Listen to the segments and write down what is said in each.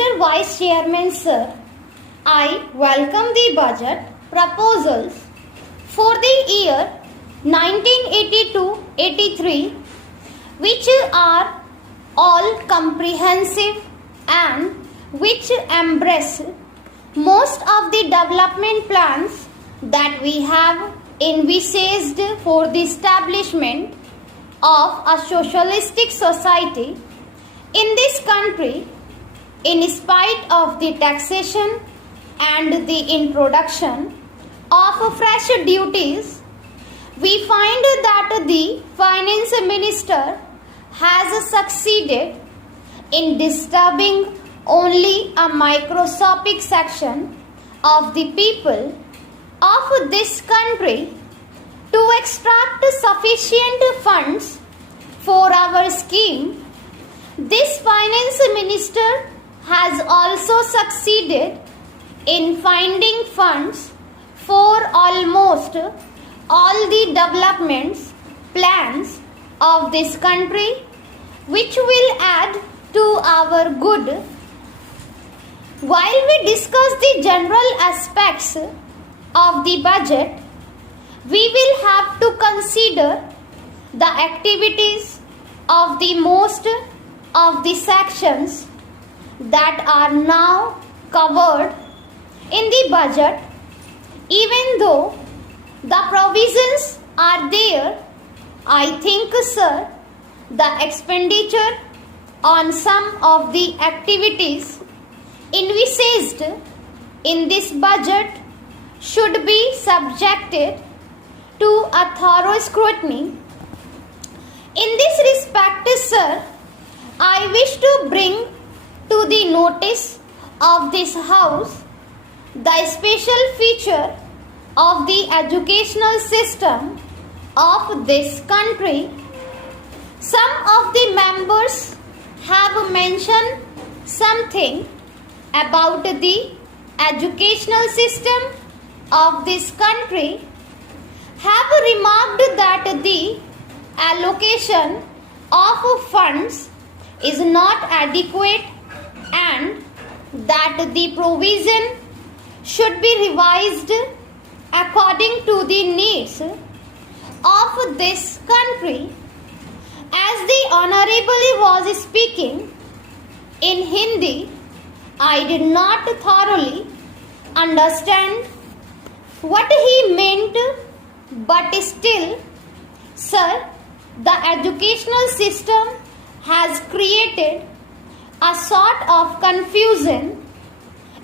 Mr. Vice Chairman Sir, I welcome the budget proposals for the year 1982-83, which are all comprehensive and which embrace most of the development plans that we have envisaged for the establishment of a socialistic society in this country. In spite of the taxation and the introduction of fresh duties, we find that the finance minister has succeeded in disturbing only a microscopic section of the people of this country to extract sufficient funds for our scheme. This finance minister has also succeeded in finding funds for almost all the developments plans of this country, which will add to our good. While we discuss the general aspects of the budget, we will have to consider the activities of the most of the sections that are now covered in the budget. Even though the provisions are there, I think, sir, the expenditure on some of the activities envisaged in this budget should be subjected to a thorough scrutiny. In this respect, sir, I wish to bring to the notice of this House the special feature of the educational system of this country. Some of the members have mentioned something about the educational system of this country, have remarked that the allocation of funds is not adequate and that the provision should be revised according to the needs of this country. As the Honorable was speaking in Hindi, I did not thoroughly understand what he meant, but still, sir, the educational system has created a sort of confusion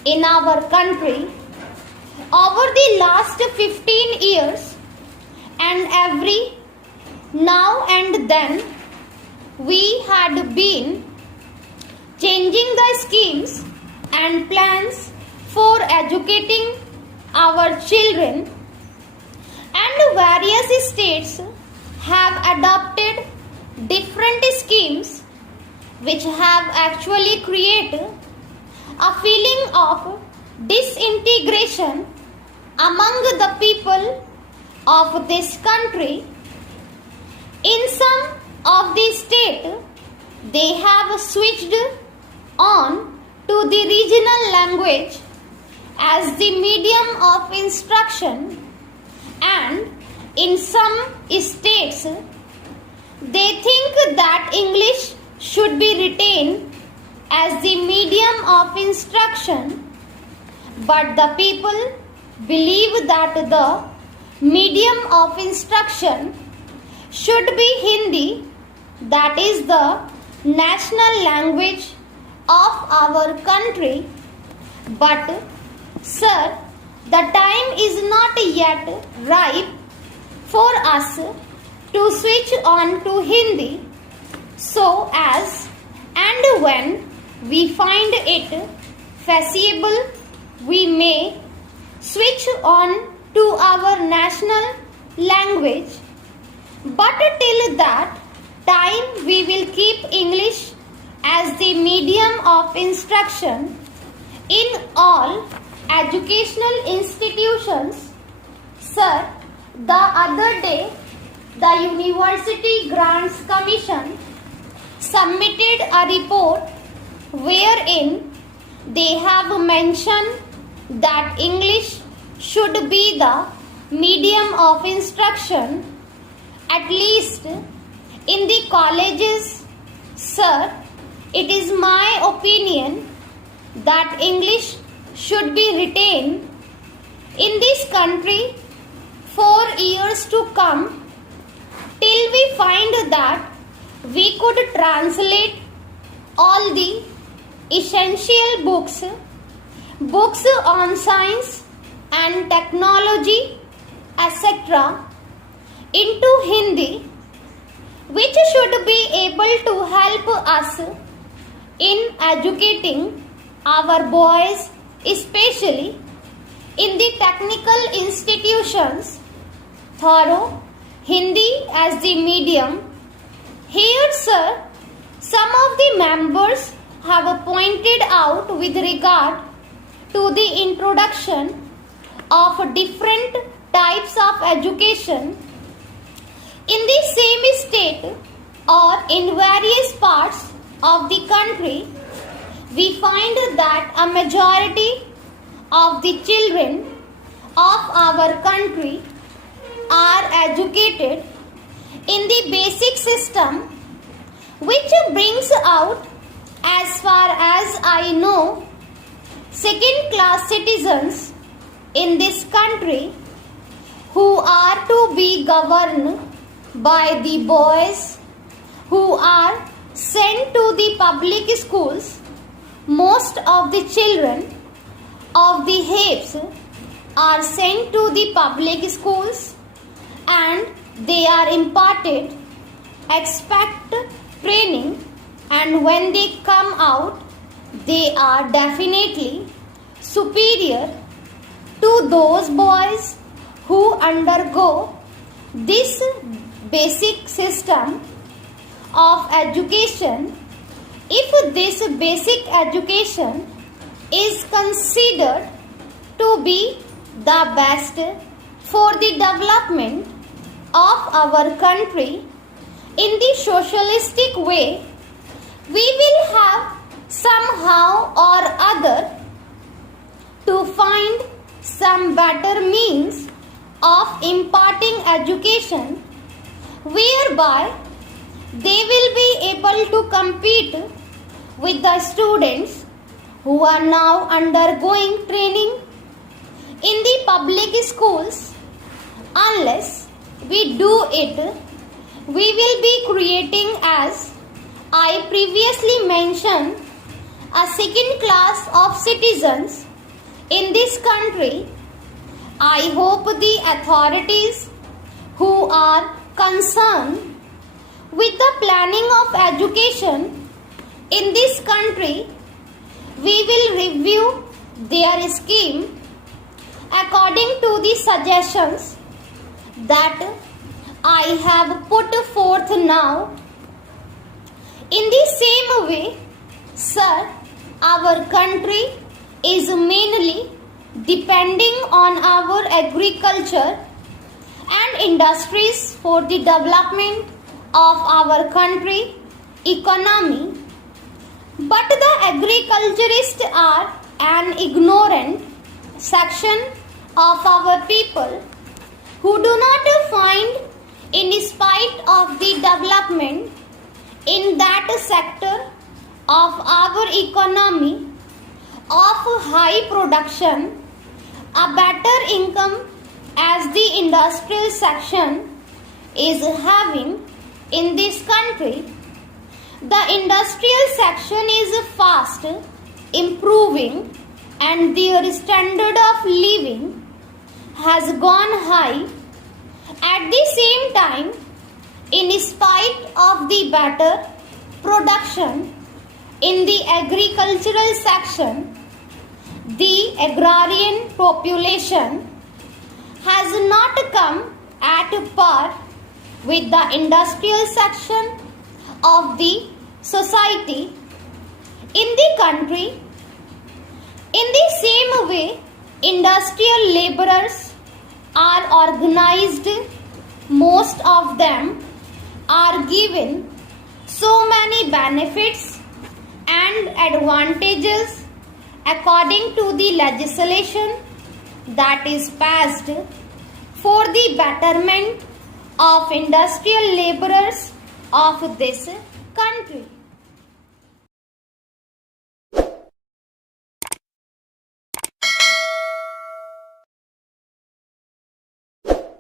in our country over the last 15 years, and every now and then we had been changing the schemes and plans for educating our children, and various states have adopted different schemes which have actually created a feeling of disintegration among the people of this country. In some of the states, they have switched on to the regional language as the medium of instruction, and in some states, they think that English should be retained as the medium of instruction, but the people believe that the medium of instruction should be Hindi, that is the national language of our country. But, sir, the time is not yet ripe for us to switch on to Hindi, so as and when we find it feasible, we may switch on to our national language. But till that time, we will keep English as the medium of instruction in all educational institutions. Sir, the other day, the University Grants Commission submitted a report wherein they have mentioned that English should be the medium of instruction, at least in the colleges. Sir, it is my opinion that English should be retained in this country for years to come, till we find that we could translate all the essential books on science and technology, etc., into Hindi, which should be able to help us in educating our boys, especially in the technical institutions, thorough Hindi as the medium. Here, sir, some of the members have pointed out with regard to the introduction of different types of education in the same state or in various parts of the country. We find that a majority of the children of our country are educated in the basic system, which brings out, as far as I know, second class citizens in this country who are to be governed by the boys who are sent to the public schools. Most of the children of the Hapes are sent to the public schools and they are imparted expect training, and when they come out they are definitely superior to those boys who undergo this basic system of education. If this basic education is considered to be the best for the development of our country in the socialistic way, we will have somehow or other to find some better means of imparting education whereby they will be able to compete with the students who are now undergoing training in the public schools. Unless we do it, we will be creating, as I previously mentioned, a second class of citizens in this country. I hope the authorities who are concerned with the planning of education in this country, we will review their scheme according to the suggestions that I have put forth now. In the same way, sir, our country is mainly depending on our agriculture and industries for the development of our country economy, but the agriculturists are an ignorant section of our people who do not find, in spite of the development in that sector of our economy of high production, a better income as the industrial section is having in this country. The industrial section is fast improving and their standard of living has gone high. At the same time, in spite of the better production in the agricultural section, the agrarian population has not come at par with the industrial section of the society in the country. In the same way, industrial laborers are organized. Most of them are given so many benefits and advantages according to the legislation that is passed for the betterment of industrial laborers of this country.